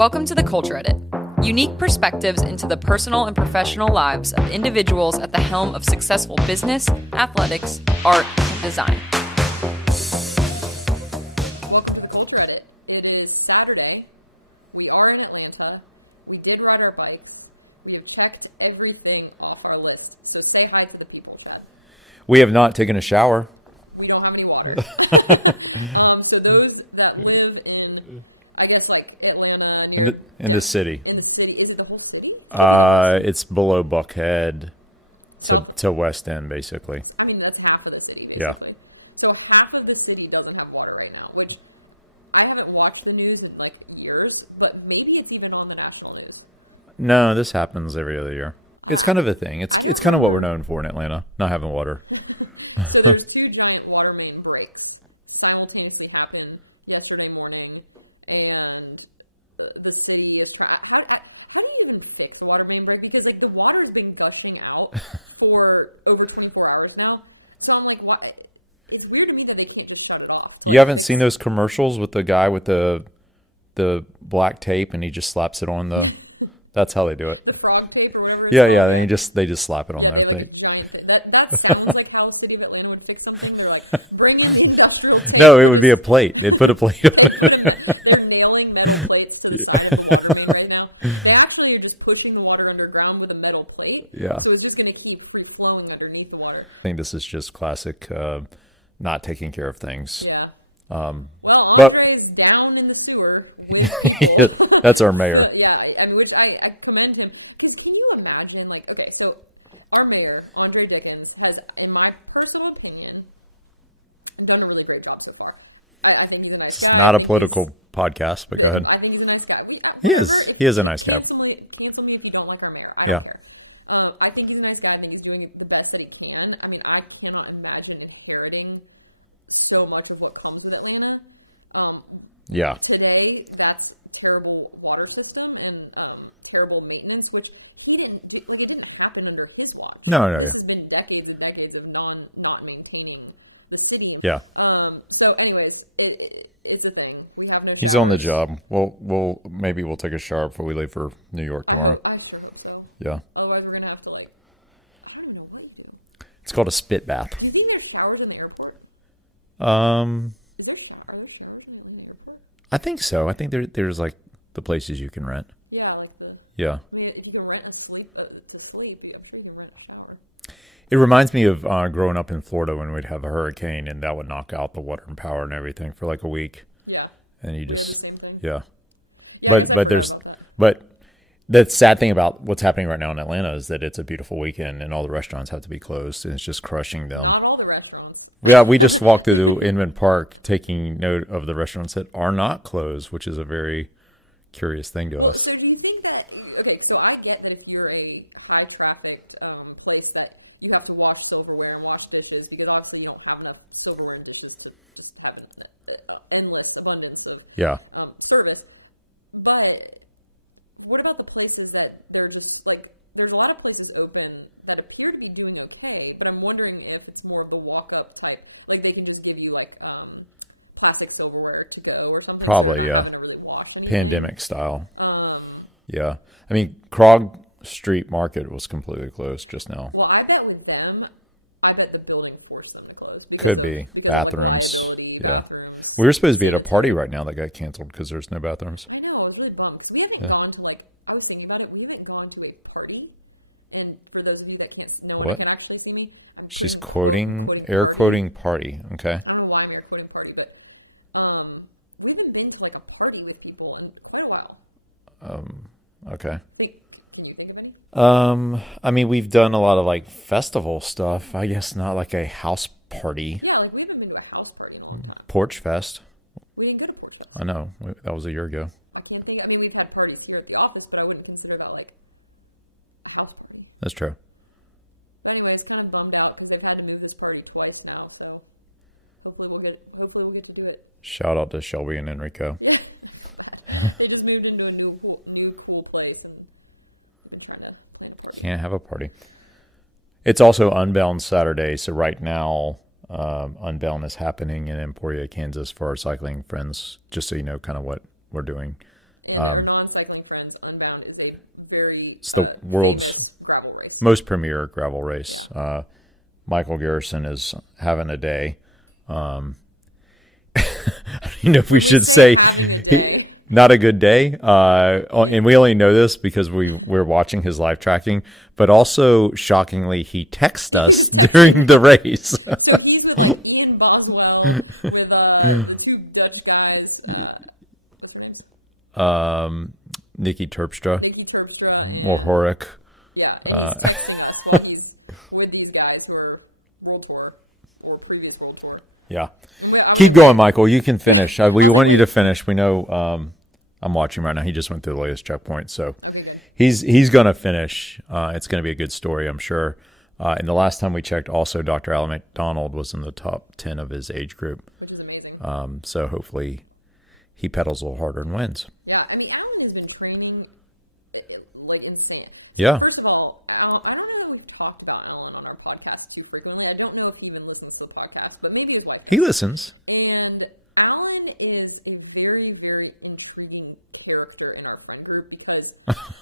Welcome to the Culture Edit. Unique perspectives into the personal and professional lives of individuals at the helm of successful business, athletics, art, and design. Welcome to the Culture Edit. It is Saturday. We are in Atlanta. We did ride our bikes. We have checked everything off our list. So say hi to the people, Chad. We have not taken a shower. We don't have any water. So those that live in, I guess, like Atlanta. In the city. In the city, is it the whole city? It's below Buckhead to West End, basically. I mean, that's half of the city. Basically. Yeah. So half of the city doesn't have water right now, which I haven't watched the news in like years, but maybe it's even on the national news. No, this happens every other year. It's kind of a thing. It's kind of what we're known for in Atlanta, not having water. So there's two giant water main breaks simultaneously happened yesterday morning, and the city is trying. How do you even fix the water main break? Because like the water has been gushing out for over 24 hours now. So I'm like, why? It's weird to me that they can't just shut it off. You haven't seen those commercials with the guy with the black tape and he just slaps it on the. That's how they do it. The frog tape or whatever. Yeah. They just slap it on there. That sounds like how the city of Atlanta would fix something. Bring the industrial tape. No, it would be a plate. They'd put a plate on it. They're nailing metal plates to the side of the water main right now. They actually are just pushing the water underground with a metal plate. Yeah. So we're just going to keep free flowing underneath the water. I think this is just classic not taking care of things. Yeah. But Andre is down in the sewer. that's our mayor. Yeah, which I commend him. Because can you imagine, like, okay, so our mayor, Andre Dickens, has, in my personal opinion, done a really great job so far. I think he's a nice guy. It's not a political podcast, but go ahead. I think he's a nice guy. He is. He is a nice guy. Cancel me if you don't like our mayor. Yeah. I think he's a nice guy. I think he's doing the best that he can. I mean, I cannot imagine inheriting so much of what comes with Atlanta. Yeah. Today, that's terrible water system and terrible maintenance, which it didn't happen under his watch. No. It's been decades and decades of not maintaining the city. Yeah. So, anyways, it's a thing. We have no. He's on the job. Maybe we'll take a shower before we leave for New York tomorrow. I think so. Yeah. Otherwise, we're gonna have to like. I don't know. It's called a spit bath. Is there showers in the airport? Is there showers in the airport? I think so. I think there's like the places you can rent. Yeah. Yeah. I mean, you can rent a sleep, but it's a sleep. You can rent a shower. It reminds me of growing up in Florida when we'd have a hurricane and that would knock out the water and power and everything for like a week. Yeah. And you just, Same thing. yeah. But the sad thing about what's happening right now in Atlanta is that it's a beautiful weekend and all the restaurants have to be closed and it's just crushing them. Not all the restaurants. Yeah, we just walked through the Inman Park taking note of the restaurants that are not closed, which is a very curious thing to us. So do you think that, okay, so I get that you're a high traffic place that you have to wash silverware and wash dishes because obviously you don't have enough silverware and dishes to just have an endless abundance of Yeah. service. But what about the places that there's a lot of places open that appear to be doing okay, but I'm wondering if it's more of the walk-up type, like they can just give you like plastic silverware to go or something. Probably, yeah. Really Pandemic style. Yeah. I mean, Krog Street Market was completely closed just now. Well, I bet with them, I bet the building forced them to close. Could be. Bathrooms. Yeah. We were supposed to be at a party right now that got canceled because there's no bathrooms. I know, it's really dumb. We haven't gone to like, I would say, we haven't gone to a party. And then for those of you that What? can't actually see me, She's air quoting party. Okay. I don't know why I'm air quoting party, but we haven't been to like a party with people in quite a while. Okay. Wait, can you think of any? I mean, we've done a lot of like festival stuff. I guess not like a house party. Yeah, like we don't do like a house party. Porch Fest. We didn't go to Porch. I know. That was a year ago. I think we've had parties here at the office, but I wouldn't consider that like a house party. That's true. Anyways, kind of bummed out because I've had to move this party twice now, so hopefully we'll get to do it. Shout out to Shelby and Enrico. We just moved into a new pool place and been trying to Can't have a party. It's also Unbound Saturday, so right now Unbound is happening in Emporia, Kansas for our cycling friends, just so you know kind of what we're doing. And for non-cycling friends, Unbound is a very It's the world's famous gravel race. most premier gravel race. Michael Garrison is having a day. I don't know if we should say not a good day. And we only know this because we're watching his live tracking, but also shockingly, he texted us during the race. So he's in Boswell with the two Dutch guys. What's their names? Nikki Terpstra Nikki Terpstra and or Horik. yeah, with these guys who are World Tour or previous World Tour. Yeah. Keep going, Michael. You can finish. We want you to finish. We know I'm watching right now. He just went through the latest checkpoint, so he's going to finish. It's going to be a good story, I'm sure. And the last time we checked, also Dr. Alan McDonald was in the top 10 of his age group. So hopefully he pedals a little harder and wins. Yeah, I mean, Alan has been training like insane. Yeah. First of all, I don't know if we've talked about Alan on our podcast too frequently. I don't know if he even listens to the podcast, but maybe his wife. He listens. And Alan is a very, very intriguing character in our friend group because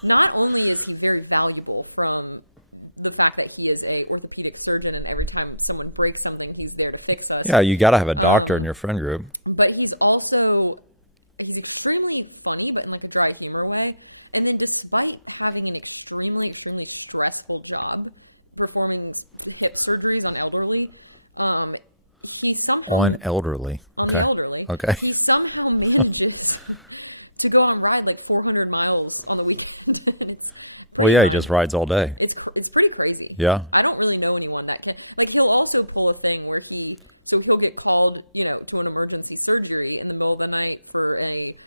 not only is he very valuable from the fact that he is a orthopedic surgeon and every time someone breaks something, he's there to fix it. Yeah, you got to have a doctor in your friend group. But he's extremely funny, but in like a dry humor way. And then despite having an extremely, extremely stressful job, performing to get surgeries on elderly, he somehow On elderly. Okay. Okay. he somehow manages to go and ride like 400 miles on a week. Well, yeah, he just rides all day. It's pretty crazy. Yeah. I don't really know anyone that can. Like, he'll also pull a thing where he'll get called, to an emergency surgery in the middle of the night for a,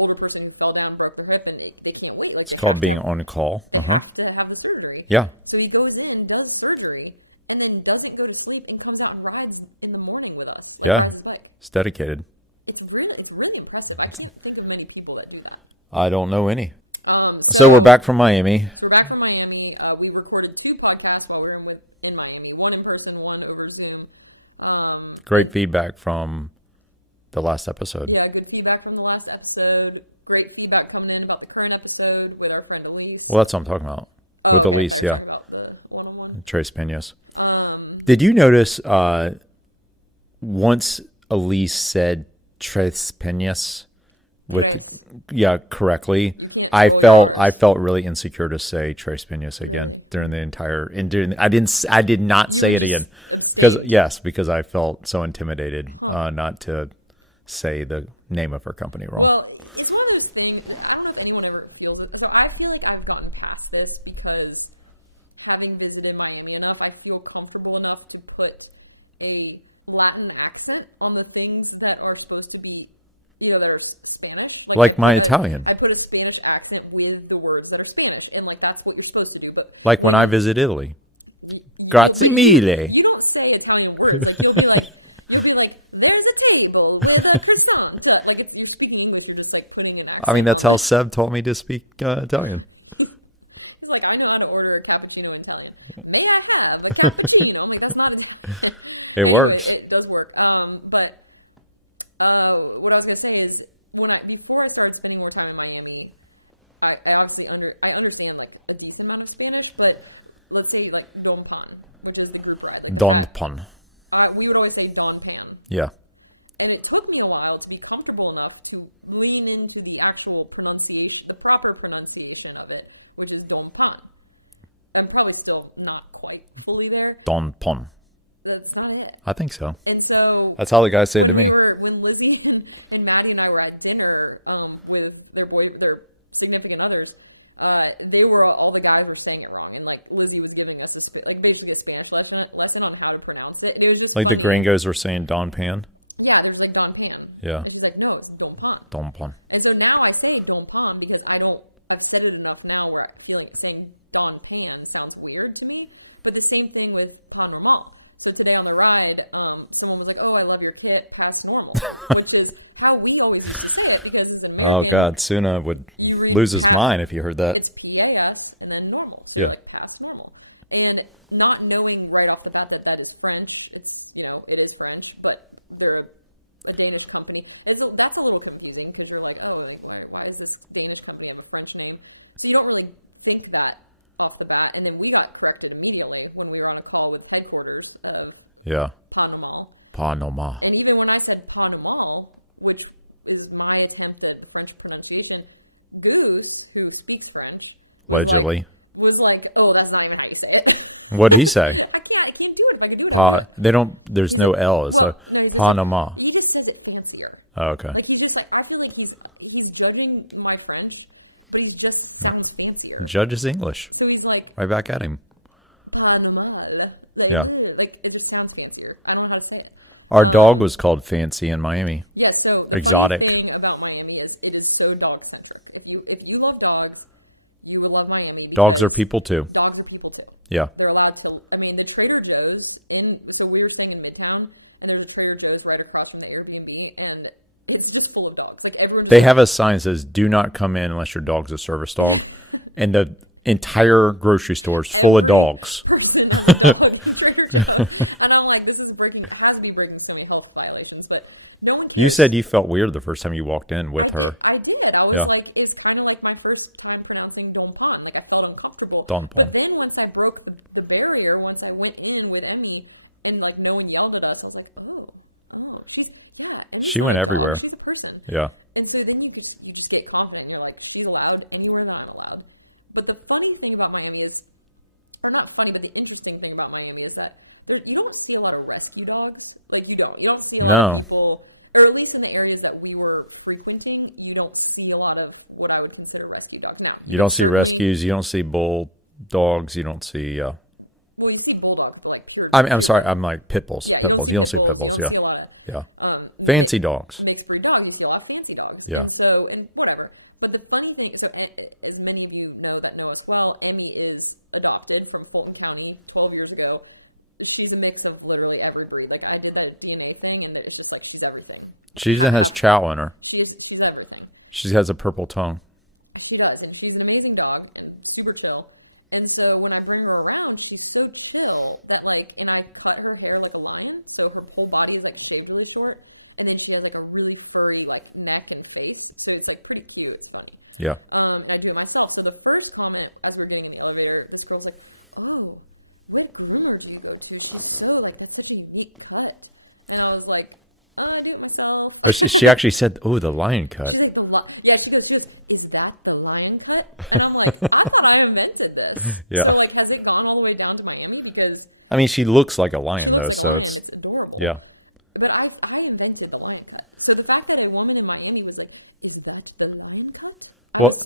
older person who fell down, broke their hip, and they can't wait. Like, It's called being on call. they Uh-huh. have to have the surgery. Yeah. So he goes in and does surgery, and then doesn't go to sleep and comes out and rides in the morning with us. Yeah. Rides back. It's dedicated. It's really impressive. I can't think of many people that do that. I don't know any. So we're back from Miami. We're back from Miami. We recorded 2 podcasts while we were in Miami. One in person, one over Zoom. Great feedback from the last episode. Yeah, good feedback from the last episode. Great feedback coming in about the current episode with our friend Elise. Well, that's what I'm talking about. With Elise, yeah. About the one-on-one. Trace Peñas. Did you notice once Elise said Trace Peñas correctly, I felt really insecure to say Trace Peñas again during the entire I did not say it again because I felt so intimidated not to say the name of her company wrong. Well, it's one of those things, I don't know if anyone ever feels it, but I feel like I've gotten past this because having visited Miami enough, I feel comfortable enough to put a Latin accent on the things that are supposed to be, that are Spanish. Like my Italian. I put a Spanish accent with the words that are Spanish, and that's what you're supposed to do. But Like when I visit Italy. Grazie mille. you don't say Italian words. Like, you'll be like, there's a table, there's a croissant. Like, if you speak English, you're just like putting it. I mean, that's how Seb taught me to speak Italian. Like, I know how to order a cappuccino in Italian. Maybe I have a cappuccino. That's not a It works. It does work. But what I was going to say is, before I started spending more time in Miami, I obviously understand like a decent amount of Spanish, but let's say like Don Pan, which is the group ride. Don Pon. We would always say Don Pan. Yeah. And it took me a while to be comfortable enough to lean into the actual pronunciation, the proper pronunciation of it, which is Don Pan. I'm probably still not quite fully there. Don Pon. But it's not it. I think so. And so That's how the guy said it to me. when Lizzie and Maddie and I were at dinner with their significant others, they were all the guys were saying it wrong, and like Lizzie was giving us basically a Spanish lesson on how to pronounce it. And just Like the gringos were saying Don Pan. Yeah, it was like Don Pan. Yeah. And she's like, no, it's Don Pan. Don Pon. And so now I say Don Pan because I've said it enough now where I feel like saying Don Pan sounds weird to me. But the same thing with Pan Ramon. So today on the ride, someone was like, oh, I love your kit, pass normal, which is how we always say it because it's a Oh, God. Suna would lose his mind if he heard that. It's PAS and then normal. So Yeah. like pass normal. And not knowing right off the bat that is French, it is French, but they're a Danish company. That's a little confusing because you're like, oh, why is this Spanish you don't really think that off the bat, and then we got corrected immediately when we were on a call with headquarters of Panama. And even when I said Panama, which is my attempt at the French pronunciation, Goose, who speaks French, allegedly, was like, oh, that's not even how you say it. What did he say? I can't do it. They don't. There's no L. It's like Panama. He just says it fancier. Oh, okay. Like he just, I feel like he's judging my French, but he's just sounds fancier. Judge is English. So he's like, right back at him. Panama. Yeah. Like, it just sounds fancier. I don't know how to say it. Our dog was called Fancy in Miami. Yeah, so exotic. The thing about Miami is it is so dog-centric. If you love dogs, you will love Miami. Dogs are people too. Dogs are people too. Yeah. They're allowed to, I mean, the Trader Joe's, so we were staying in Midtown, and there's a Trader Joe's right across from the Airbnb, and it's just full of dogs. Like they have a sign that says, do not come in unless your dog's a service dog. And the entire grocery store is full of dogs. And I'm like, this is breaking, I have to be breaking so many health violations, but no one. You said you felt weird the first time you walked in with her. I did. I was like, it's kind of like my first time pronouncing Don Pon. Like, I felt uncomfortable. Don Pon. But then once I broke the barrier, once I went in with Emmy, and like no one yelled at us, I was like, oh, she went everywhere. She's a person. Yeah. And so then you get confident. You're like, she's allowed, and we're not allowed. But the funny thing about Miami is, or not funny, but the interesting thing about Miami is that you don't see a lot of rescue dogs. Like, you don't see a lot of people, or at least in the areas that we were frequenting, you don't see a lot of what I would consider rescue dogs. Now, you don't see rescues. You don't see bulldogs. You don't see. When you see bulldogs, like I'm sorry. I'm like pit bulls. Yeah, pit bulls. You don't see pit bulls. Yeah. Yeah. Um, Fancy dogs. Mixed breed dogs, we still have fancy dogs. Yeah. And whatever. But the funny thing, and many of you know as well, Emmy is adopted from Fulton County 12 years ago. She's a mix of literally every breed. Like, I did that DNA thing, and it's just like she's everything. She even has chow in her. She's everything. She has a purple tongue. She does, and she's an amazing dog and super chill. And so when I bring her around, she's so chill that and I cut her hair like a lion, so her whole body is like shaved really short, and then she has like a really furry like neck and face, so it's like pretty cute. It's funny. Yeah. I do it myself. So the first moment as we're getting in the elevator, this girl's like, "Oh, what groomer she goes to? She's so like that's such a neat cut." And I was like, "Well, I get myself." Oh, she actually said, "Oh, the lion cut." Yeah, it's that the lion cut. And I'm like, I thought I invented this. Yeah. So, has it gone all the way down to Miami? Because I mean, she looks like a lion though, so it's adorable. yeah. But I invented the lion cut. So the fact that a woman in Miami was like, "Is that the lion cut?" Well,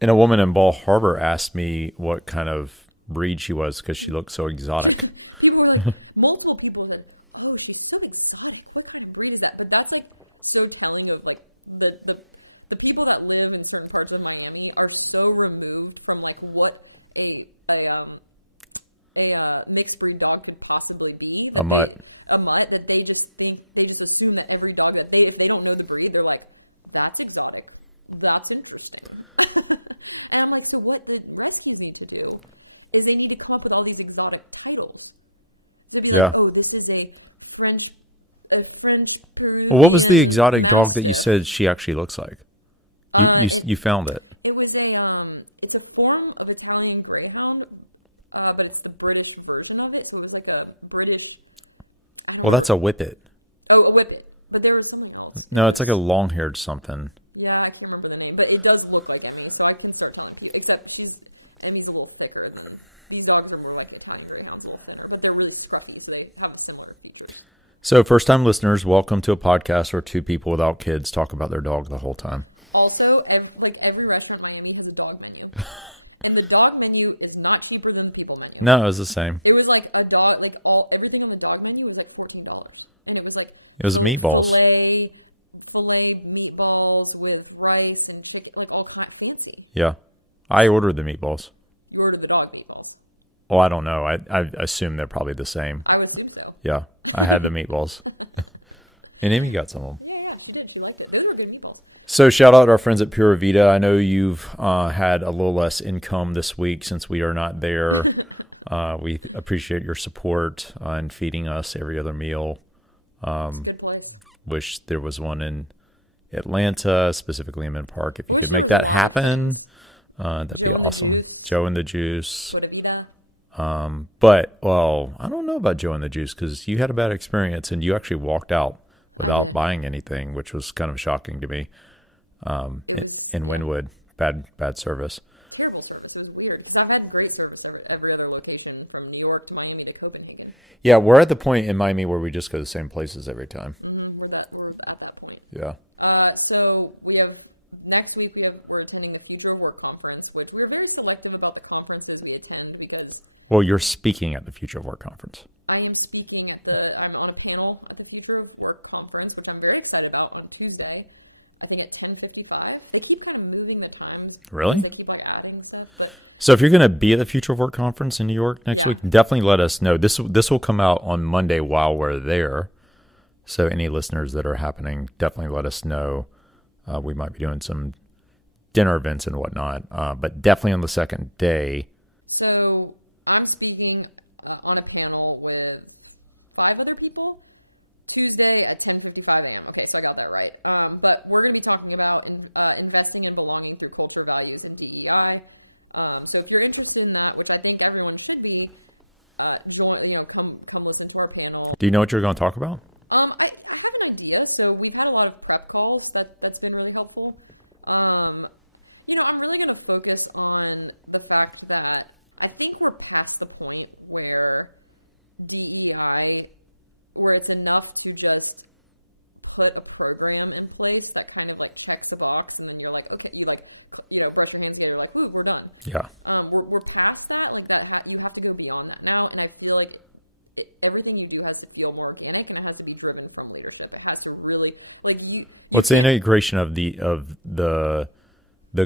and a woman in Ball Harbor asked me what kind of breed she was because she looked so exotic. Multiple people were like, "Oh, she's so exotic. What kind of breed is that?" But that's like so telling of like the people that live in certain parts of Miami are so removed from like what a mixed breed dog could possibly be. A mutt. A mutt that they just assume that every dog that if they don't know the breed, they're like, that's exotic. That's interesting. And I'm like, so what did rescues need to do? Is they need to come up with all these exotic titles. Yeah. This is a French. Well, what was the exotic dog that you said she actually looks like? You found it. It was it's a form of Italian Greyhound, but it's the British version of it. So it was like a British. Well, that's a whippet. Oh, a whippet. But there was something else. No, it's like a long-haired something. Yeah, I can't remember the name, but it does look like Emily, so I can search on it. Except she's a little thicker. These dogs are more like Italian Greyhounds, a little thicker, but they're really scruffy, so they have similar features. So, first-time listeners, welcome to a podcast where two people without kids talk about their dog the whole time. Also, every restaurant in Miami has a dog menu. And the dog menu is not cheaper than the people menu. No, it was the same. It was like a dog, everything on the dog menu was like $14. And it was like... It was meatballs. Filet meatballs with rice and chicken, all kind of fancy. Yeah. I ordered the meatballs. You ordered the dog meatballs. Well, I don't know. I assume they're probably the same. I would assume so. Yeah. I had the meatballs. And Amy got some of them. So shout out to our friends at Pura Vida. I know you've had a little less income this week since we are not there. We appreciate your support and feeding us every other meal. Wish there was one in Atlanta, specifically in Mint Park. If you could make that happen, That'd be awesome. Joe and the Juice. Would it be that? But, well, I don't know about Joe and the Juice because you had a bad experience and you actually walked out without buying anything, which was kind of shocking to me. In Wynwood, bad service. Terrible service. It was weird. I've had great service at every other location from New York to Miami to Copenhagen. Yeah, we're at the point in Miami where we just go to the same places every time. We're at that point. Yeah. So we have next week we're attending a future work conference, which we're very selective about the conferences we attend because Well, you're speaking at the Future of Work conference. I'm speaking I'm on panel at the future work conference, which I'm very excited about on Tuesday. I think at 10:55. They keep kind of moving the times. Really? They keep like adding stuff. But So if you're going to be at the Future of Work conference in New York next week, definitely let us know. This will come out on Monday while we're there. So any listeners that are happening, definitely let us know. We might be doing some dinner events and whatnot, but definitely on the second day. So I'm speaking on a panel with 500 people Tuesday at 10:55 a.m. Okay, so I got that right. But we're going to be talking about investing in belonging through culture, values, and DEI. So if you're interested in that, which I think everyone should be, come listen to our panel. Do you know what you're going to talk about? I have an idea. So we've had a lot of prep calls that's been really helpful. I'm really going to focus on the fact that I think we're past the point where DEI, where it's enough to just put a program in place that kind of like checks the box, and then you're like, okay, brush your hands, and you're like, ooh, we're done. Yeah. We're past that. Like that, you have to go beyond that now, and I feel like everything you do has to feel more organic, and it has to be driven from leadership. It has to really What's the integration of the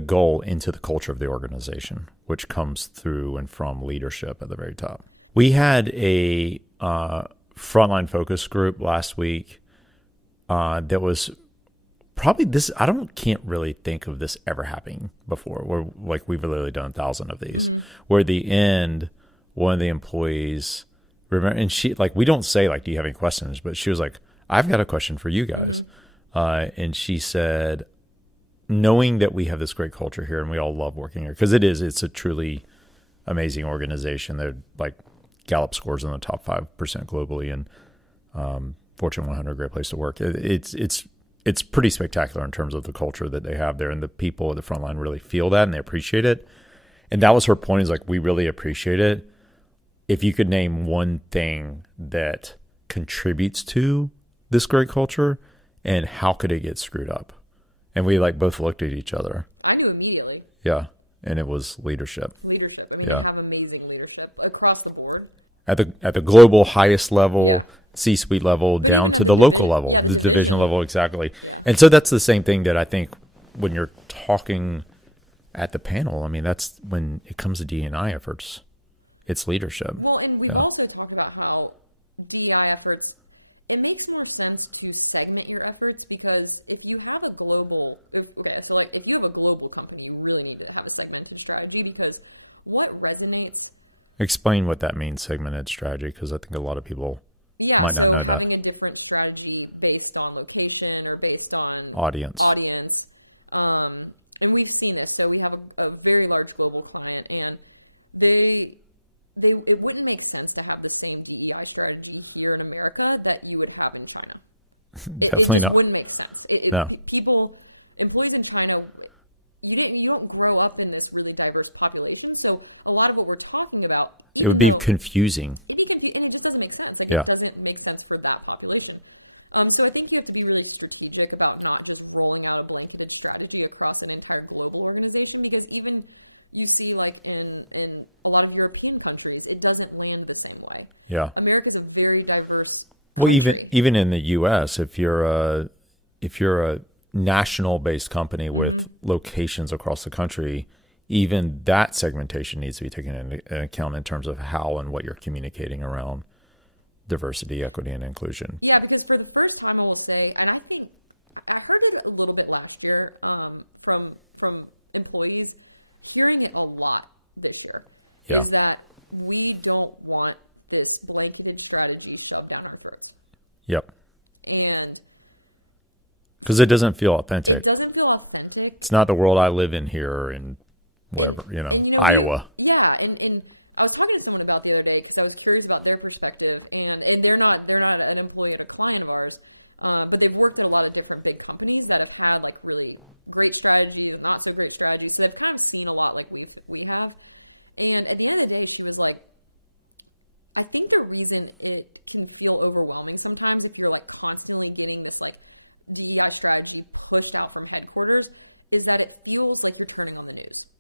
goal into the culture of the organization, which comes through and from leadership at the very top. We had a frontline focus group last week that was probably this. Can't really think of this ever happening before. Where like we've literally done 1,000 of these. Mm-hmm. Where at the end, one of the employees remember, and she like we don't say like, do you have any questions? But she was like, I've got a question for you guys, and she said, knowing that we have this great culture here and we all love working here because it's a truly amazing organization. They're like Gallup scores in the top 5% globally and Fortune 100 great place to work. It's pretty spectacular in terms of the culture that they have there, and the people at the front line really feel that and they appreciate it. And that was her point, is like, we really appreciate it. If you could name one thing that contributes to this great culture, and how could it get screwed up? And we like both looked at each other. I knew immediately. Yeah. And it was leadership. Yeah. Have amazing leadership across the board. At the global highest level, C-suite level, down to the local level, the division level, exactly. And so that's the same thing that I think when you're talking at the panel, I mean, that's when it comes to D&I efforts, it's leadership. Well, and we also talk about how DEI efforts, it makes more sense to segment your efforts, because if you have a global, I feel like if you have a global company, you really need to have a segmented strategy, because what resonates. Explain what that means, segmented strategy, because I think a lot of people might not know that. Having a different strategy based on location or based on audience. And we've seen it. So we have a very large global client, and it wouldn't make sense to have the same DEI strategy here in America that you would have in China. Definitely not. It wouldn't make sense. No. Employees in China, you don't grow up in this really diverse population, so a lot of what we're talking about, it would be confusing. It just doesn't make sense. Yeah. It doesn't make sense for that population. So I think you have to be really strategic about not just rolling out a blanket strategy across an entire global organization, because even you see, like in a lot of European countries, it doesn't land the same way. Yeah. America's a very diverse. Well, even in the U.S., if you're a national-based company with locations across the country, even that segmentation needs to be taken into account in terms of how and what you're communicating around diversity, equity, and inclusion. Yeah, because for the first time, I will say, and I think I heard it a little bit last year from employees, hearing it a lot this year. Yeah. Is that we don't want this blanketed strategy shoved down our throats. Yep. And because it doesn't feel authentic. it doesn't feel authentic. It's not the world I live in here, and wherever, And Iowa. yeah, and I was talking to someone about the other day because I was curious about their perspective, and they're not an employee of a client of ours, but they've worked in a lot of different big companies that have had like really great strategies and not so great strategies, so they've kind of seen a lot like we have. And at the end of the day, she was like, I think the reason it can feel overwhelming sometimes if you're like constantly getting this like DEI strategy pushed out from headquarters is that it feels like you're turning on the news.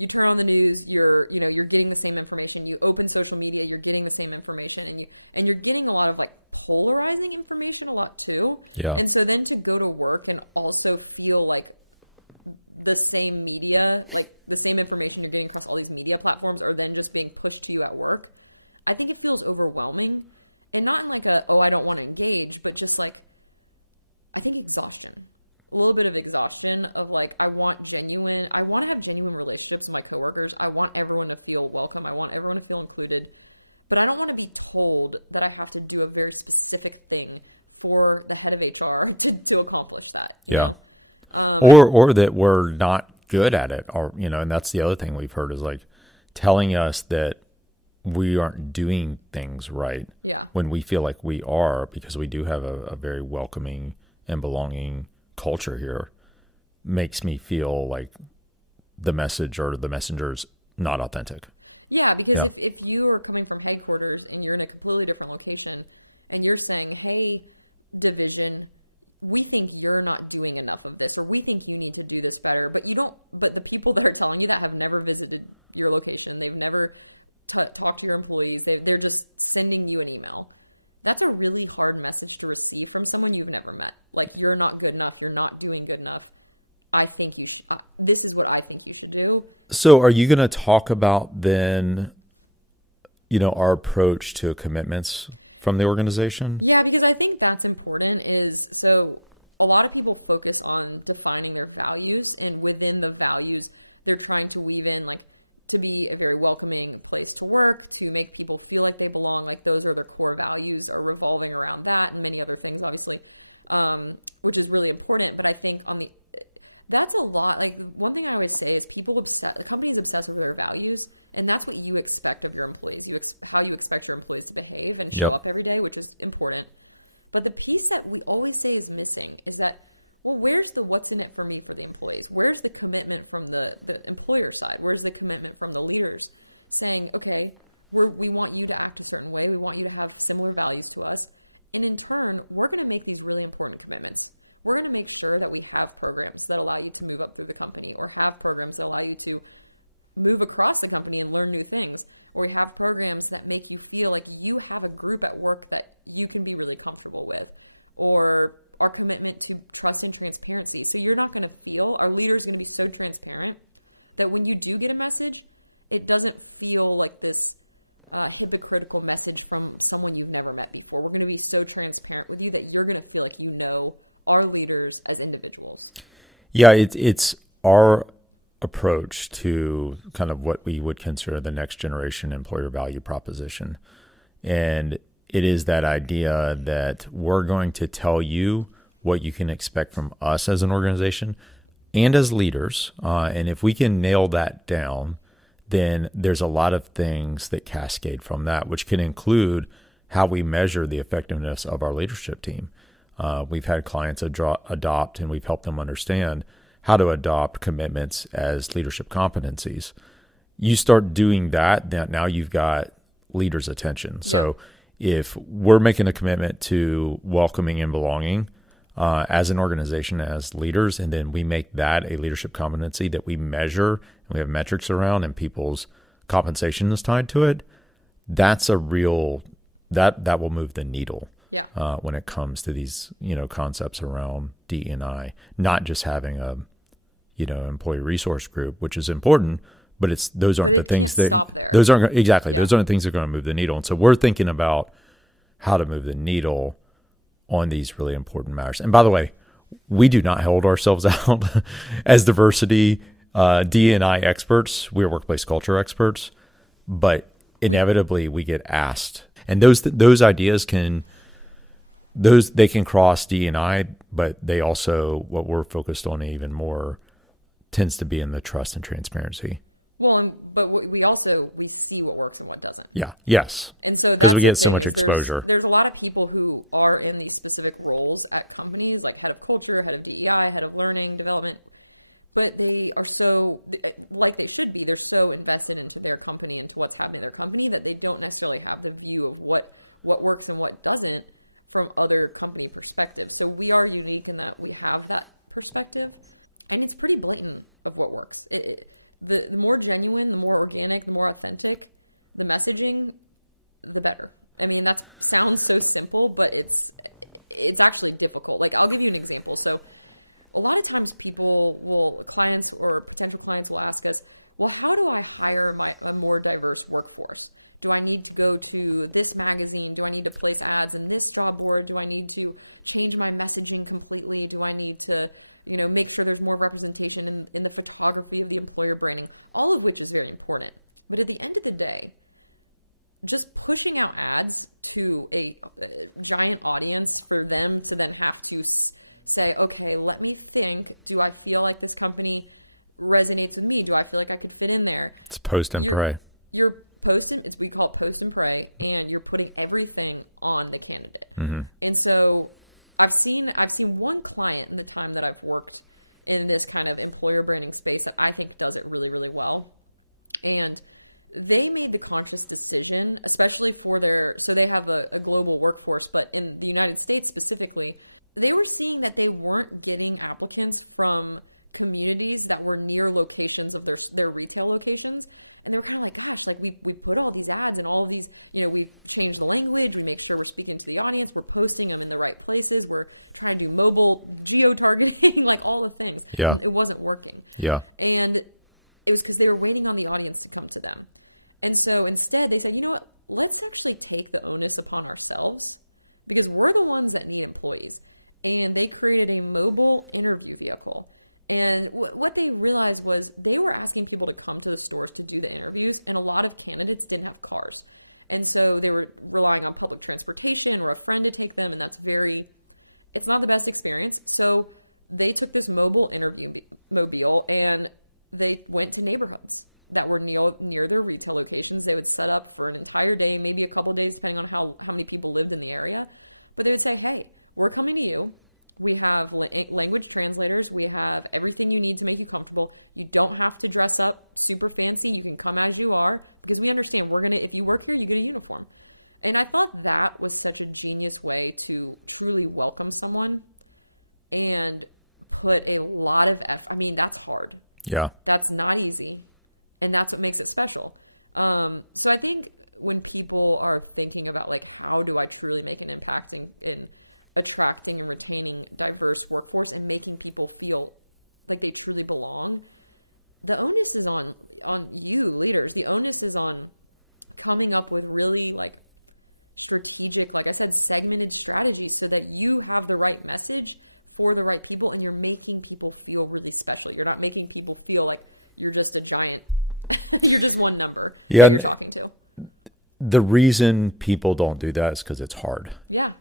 You turn on the news, you're getting the same information. You open social media, you're getting the same information, and you're getting a lot of like polarizing information a lot too. Yeah. And so then to go to work and also feel like the same media, like the same information you're getting across all these media platforms, are then just being pushed to you at work. I think it feels overwhelming, and not in like I don't want to engage, but just like I think exhausting. A little bit of exhaustion of like I want to have genuine relationships with my coworkers. I want everyone to feel welcome. I want everyone to feel included. But I don't want to be told that I have to do a very specific thing for the head of HR to accomplish that. Yeah. Or that we're not good at it, or and that's the other thing we've heard is like telling us that we aren't doing things right when we feel like we are, because we do have a very welcoming and belonging culture here, makes me feel like the message or the messenger's not authentic. Yeah, because if you are coming from headquarters and you're in a completely different location and you're saying, hey, division, we think you're not doing enough of this, or we think you need to do this better, but the people that are telling you that have never visited your location, they've never talked to your employees, they're just sending you an email. That's a really hard message to receive from someone you've never met. Like, you're not good enough, you're not doing good enough. I think this is what I think you should do. So are you going to talk about then, our approach to commitments from the organization? Yeah, because I think that's important so a lot of people focus on defining their values, and within the values, they're trying to weave in, like, to be a very welcoming place to work, to make people feel like they belong, like those are their core values, are revolving around that, and many other things, obviously, which is really important. But I think that's a lot. Like, one thing I would say is companies obsess with their values, and that's what you expect of your employees, how you expect your employees to behave and show up every day, which is important. But the piece that we always say is missing is that, well, where's the what's in it for me for the employees? Where's the commitment from the employer side? Where's the commitment from the leaders saying, okay, we want you to act a certain way, we want you to have similar values to us, and in turn, we're going to make these really important commitments. We're going to make sure that we have programs that allow you to move up through the company, or have programs that allow you to move across the company and learn new things, or you have programs that make you feel like you have a group at work that you can be really comfortable with, or our commitment to trust and transparency. So you're not going to feel, our leaders are going to be so transparent that when you do get a message, it doesn't feel like this hypocritical message from someone you've never met before. We're going to be so transparent with you that you're going to feel like you know our leaders as individuals. Yeah, it's our approach to kind of what we would consider the next generation employer value proposition. And it is that idea that we're going to tell you what you can expect from us as an organization and as leaders. And if we can nail that down, then there's a lot of things that cascade from that, which can include how we measure the effectiveness of our leadership team. We've had clients adopt, and we've helped them understand how to adopt commitments as leadership competencies. You start doing that, now you've got leaders' attention. So if we're making a commitment to welcoming and belonging as an organization, as leaders, and then we make that a leadership competency that we measure and we have metrics around, and people's compensation is tied to it, that's a real, that will move the needle when it comes to these, concepts around DEI, not just having a, employee resource group, which is important, but those aren't the things that those aren't the things that are going to move the needle. And so we're thinking about how to move the needle on these really important matters. And by the way, we do not hold ourselves out as diversity D&I experts. We're workplace culture experts, but inevitably we get asked, and those ideas can cross D&I, but they also, what we're focused on even more tends to be in the trust and transparency. Well, but we see what works and what doesn't. Yeah. Yes. And so Because we get so much exposure. There's a lot of people who are in these specific roles at companies, like head of culture, head of DEI, head of learning, development, but they are so, like it should be, they're so invested into their company, into what's happening in their company, that they don't necessarily have the view of what works and what doesn't from other company perspectives. So we are unique in that we have that perspective, and it's pretty blatant of what works. The more genuine, the more organic, the more authentic the messaging, the better. I mean, that sounds so simple, but it's actually difficult. Like, I'll give you an example. So, a lot of times clients or potential clients will ask us, well, how do I hire a more diverse workforce? Do I need to go to this magazine? Do I need to place ads in this job board? Do I need to change my messaging completely? Do I need to, make sure there's more representation in the photography of the employer brand? All of which is very important. But at the end of the day, just pushing out ads to a giant audience for them to then have to say, okay, let me think, do I feel like this company resonates with me? Do I feel like I could fit in there? It's post and pray. You're posting, we call it post and pray, and you're putting everything on the candidate. Mm-hmm. And so I've seen one client in the time that I've worked in this kind of employer branding space that I think does it really, really well. And they made the conscious decision, especially so they have a global workforce, but in the United States specifically, they were seeing that they weren't getting applicants from communities that were near locations of their retail locations. And they're kind of, gosh, like we put all these ads and all of these, we change the language, we make sure we're speaking to the audience, we're posting them in the right places, we're trying to do mobile geo-targeting, like all the things. Yeah. It wasn't working. Yeah. And it's because they were waiting on the audience to come to them. And so instead, they said, let's actually take the onus upon ourselves, because we're the ones that need employees. And they created a mobile interview vehicle. And what they realized was they were asking people to come to the stores to do the interviews, and a lot of candidates didn't have cars. And so they were relying on public transportation or a friend to take them, and it's not the best experience. So they took this mobile interview mobile, and they went to neighborhoods that were near their retail locations. They would set up for an entire day, maybe a couple days, depending on how many people lived in the area. But they would say, hey, we're coming to you. We have language translators. We have everything you need to make you comfortable. You don't have to dress up super fancy. You can come as you are, because we understand if you work here, you get a uniform. And I thought that was such a genius way to truly welcome someone and put a lot of effort. I mean, that's hard. Yeah. That's not easy. And that's what makes it special. So I think when people are thinking about, how do I truly make an impact in attracting and retaining diverse workforce and making people feel like they truly belong, the onus is on you, leaders. The onus is on coming up with really, strategic, like I said, segmented strategies so that you have the right message for the right people and you're making people feel really special. You're not making people feel like you're just a giant, you're just one number. Yeah. The reason people don't do that is because it's hard.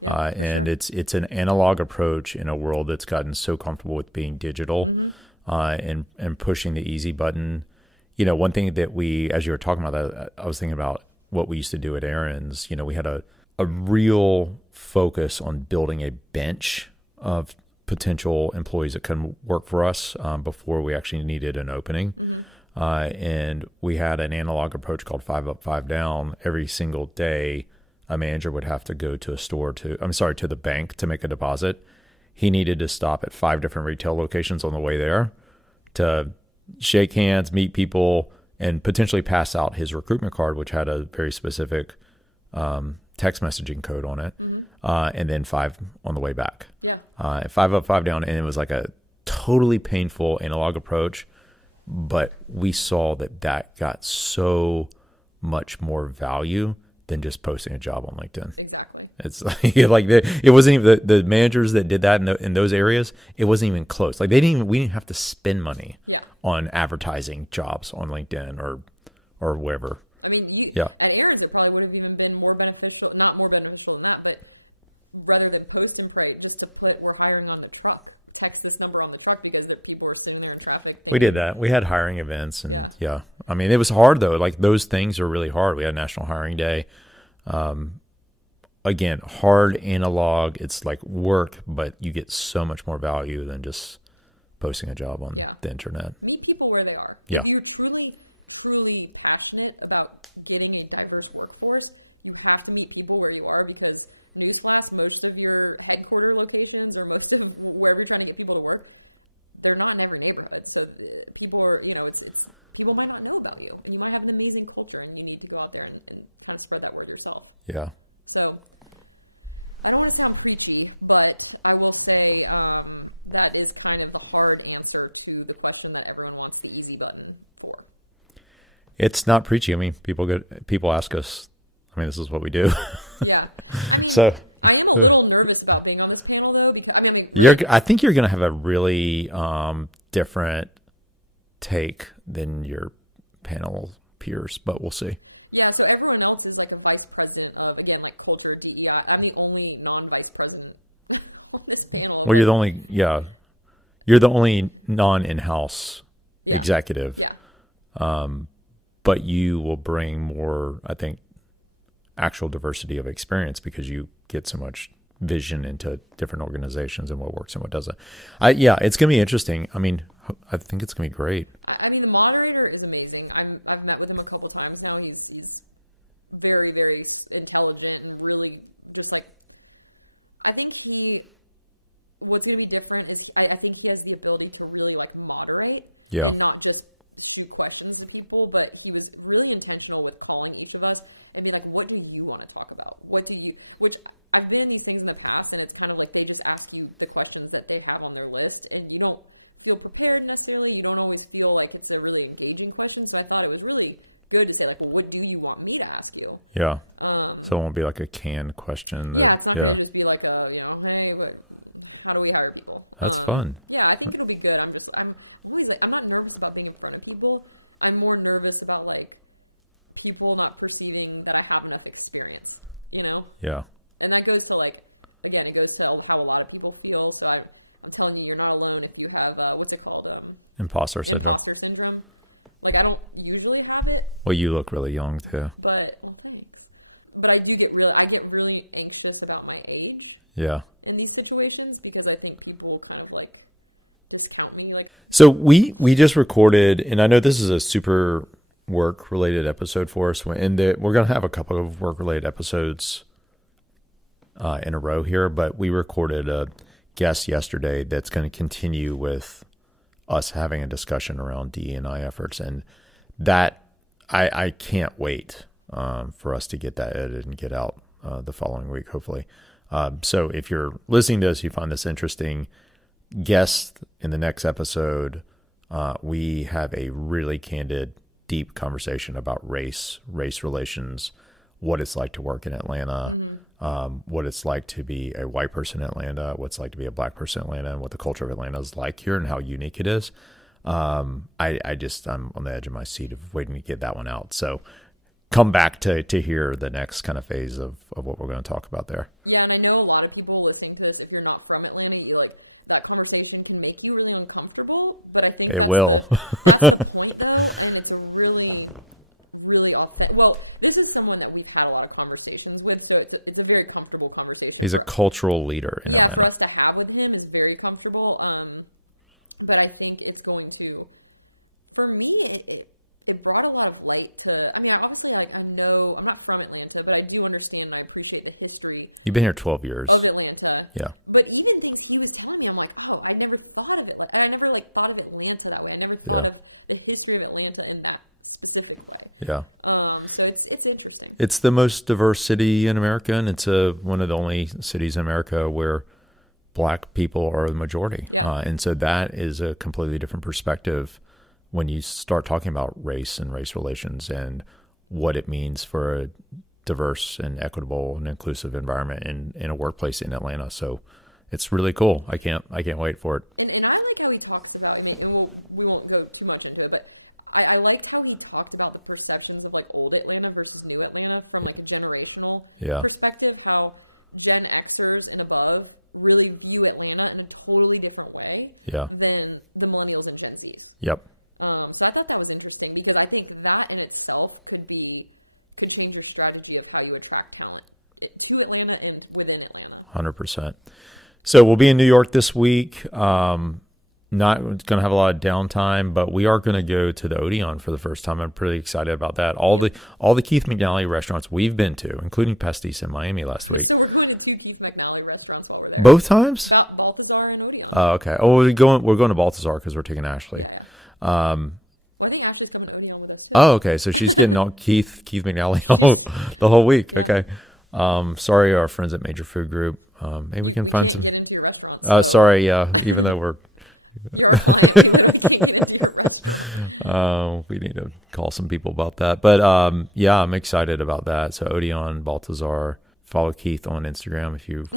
And it's an analog approach in a world that's gotten so comfortable with being digital, and pushing the easy button. One thing that as you were talking about that, I was thinking about what we used to do at Aaron's. We had a real focus on building a bench of potential employees that can work for us before we actually needed an opening. And we had an analog approach called 5 up, 5 down. Every single day, a manager would have to go to to the bank to make a deposit. He needed to stop at 5 different retail locations on the way there to shake hands, meet people, and potentially pass out his recruitment card, which had a very specific text messaging code on it, and then 5 on the way back. 5 up, 5 down, and it was like a totally painful analog approach, but we saw that got so much more value than just posting a job on LinkedIn. Exactly. It's it wasn't even the managers that did that in those areas. It wasn't even close. We didn't have to spend money on advertising jobs on LinkedIn or wherever. I mean, at Aaron's, it probably would have even been more beneficial, not more beneficial than that, but rather than post and pray, just to put we're hiring on the truck. text this number on the truck because if people are seeing them in traffic. We did that. We had hiring events, and yeah. I mean, it was hard though. Like those things are really hard. We had National Hiring Day. Again, hard analog. It's like work, but you get so much more value than just posting a job on the internet. Meet people where they are. Yeah. If you're truly passionate about getting a diverse workforce, you have to meet people where you are because newsflash, most of your headquarter locations or most of where you're trying to get people to work, they're not in every neighborhood. So people are, people might not know about you. And you might have an amazing culture and you need to go out there and kind of spread that word yourself. Yeah. So, I don't want to sound preachy, but I will say that is kind of a hard answer to the question that everyone wants the easy button for. It's not preachy. I mean, people ask us. I mean, this is what we do. Yeah. So I'm a little nervous about being on this panel though because I think you're going to have a really different take than your panel peers, but we'll see. Yeah. So everyone else is like a vice president of again like culture DEI. I'm the only non-vice president on this panel. Well, you're the only non-in-house executive. Yeah. But you will bring more, I think, actual diversity of experience because you get so much vision into different organizations and what works and what doesn't. It's going to be interesting. I mean, I think it's going to be great. I mean, the moderator is amazing. I've met with him a couple of times now. He's very, very intelligent and really just like, I think what's going to be different is I think he has the ability to really like moderate. Yeah. And not just shoot questions to people, but he was really intentional with calling each of us and being like, what do you want to talk about? Which I've been in these things in the past, and it's kind of like they just ask you the questions that they have on their list, and you don't feel prepared necessarily. You don't always feel like it's a really engaging question, so I thought it was really good to say, well, what do you want me to ask you? Yeah. So it won't be like a canned question. Just be like, hey, but how do we hire people? That's fun. Yeah, I think it'll be good. I'm not nervous about being in front of people. I'm more nervous about like people not perceiving that I have enough experience, Yeah. And that goes to like, again, it goes to how a lot of people feel. So I'm telling you, you're not alone if you have, what's it called? Imposter syndrome. Like I don't usually have it. Well, you look really young too. But I get really anxious about my age. Yeah. In these situations because I think people kind of like discount me. Like, so we just recorded, and I know this is a super work related episode for us, and we're going to have a couple of work related episodes in a row here, but we recorded a guest yesterday that's going to continue with us having a discussion around DE&I efforts, and that I can't wait for us to get that edited and get out the following week, hopefully. So if you're listening to this, you find this interesting, guest in the next episode, we have a really candid, deep conversation about race relations, what it's like to work in Atlanta, what it's like to be a white person in Atlanta, what it's like to be a black person in Atlanta, and what the culture of Atlanta is like here and how unique it is. I'm on the edge of my seat of waiting to get that one out. So come back to hear the next kind of phase of what we're going to talk about there. Yeah, and I know a lot of people listening to this, if you're not from Atlanta, you're like, that conversation can make you really uncomfortable, but I think it will. That's the point there, and it's a really, really authentic. Well, this is someone that we've had a lot of conversations with, so it's a very comfortable conversation. He's a cultural leader in Atlanta. For us to have with him is very comfortable, but I think it's going to, for me, it brought a lot of light to, I mean, obviously, like, I know, I'm not from Atlanta, but I do understand and I appreciate the history. You've been here 12 years. Of Atlanta. Yeah. But even he was telling me, I'm like, oh, I never thought of it. Like, I never, like, thought of Atlanta that way. I never thought of the history of Atlanta in that specific way. Yeah. So it's interesting. It's the most diverse city in America, and it's one of the only cities in America where black people are the majority. Yeah. And so that is a completely different perspective when you start talking about race and race relations and what it means for a diverse and equitable and inclusive environment in a workplace in Atlanta. So it's really cool. I can't wait for it. And I like how he talked about, and we won't go too much into it, but I liked how he talked about the perceptions of like old Atlanta versus new Atlanta from like a generational perspective. How Gen Xers and above really view Atlanta in a totally different way Yeah. than the millennials and Gen Z. Yep. So I thought that was interesting because I think that in itself could change your strategy of how you attract talent to Atlanta and within Atlanta. 100%. So we'll be in New York this week. Not going to have a lot of downtime, but we are going to go to the Odeon for the first time. I'm pretty excited about that. All the Keith McNally restaurants we've been to, including Pastis in Miami last week. So we're going to two Keith McNally restaurants while we're there. Both times? Balthazar and Odeon. Oh, okay. Oh, we're going to Balthazar because we're taking Ashley. Oh, okay. So she's getting all Keith McNally the whole week. Okay. Sorry, our friends at Major Food Group. Maybe we can find some. Sorry, yeah. Even though we're. We need to call some people about that. But yeah, I'm excited about that. So Odeon, Balthazar. Follow Keith on Instagram if you.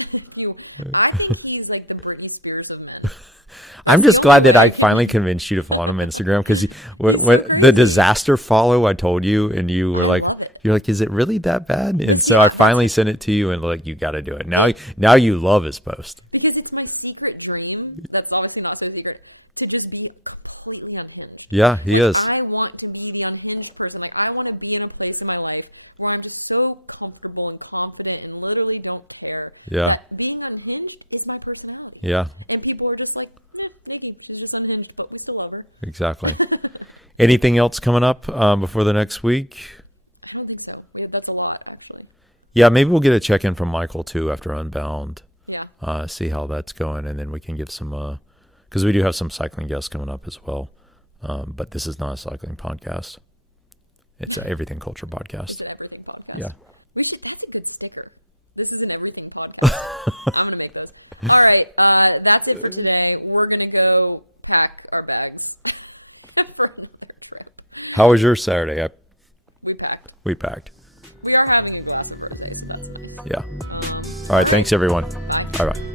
I'm just glad that I finally convinced you to follow him on Instagram because when the disaster follow I told you and you're like, is it really that bad? And so I finally sent it to you and like, you got to do it. Now you love his post. Because it's my secret dream, that's obviously not so secret, to just be completely unhinged. Yeah, he is. I want to be the unhinged person. Like, I want to be in a place in my life where I'm so comfortable and confident and literally don't care. Yeah. But being unhinged is my personality. Yeah. And people are just like, maybe you're just unhinged, but you're still over. Exactly. Anything else coming up before the next week? I don't think so. That's a lot, actually. Yeah, maybe we'll get a check-in from Michael too after Unbound. Yeah. See how that's going, and then we can give some because we do have some cycling guests coming up as well. But this is not a cycling podcast; it's an everything culture podcast. Yeah. We should use a good sticker. This is an everything podcast. I'm gonna make this. All right, that's it for today. We're gonna go pack our bags. How was your Saturday? We packed. We packed. We are having a blast of birthdays. Yeah. All right. Thanks, everyone. Bye bye.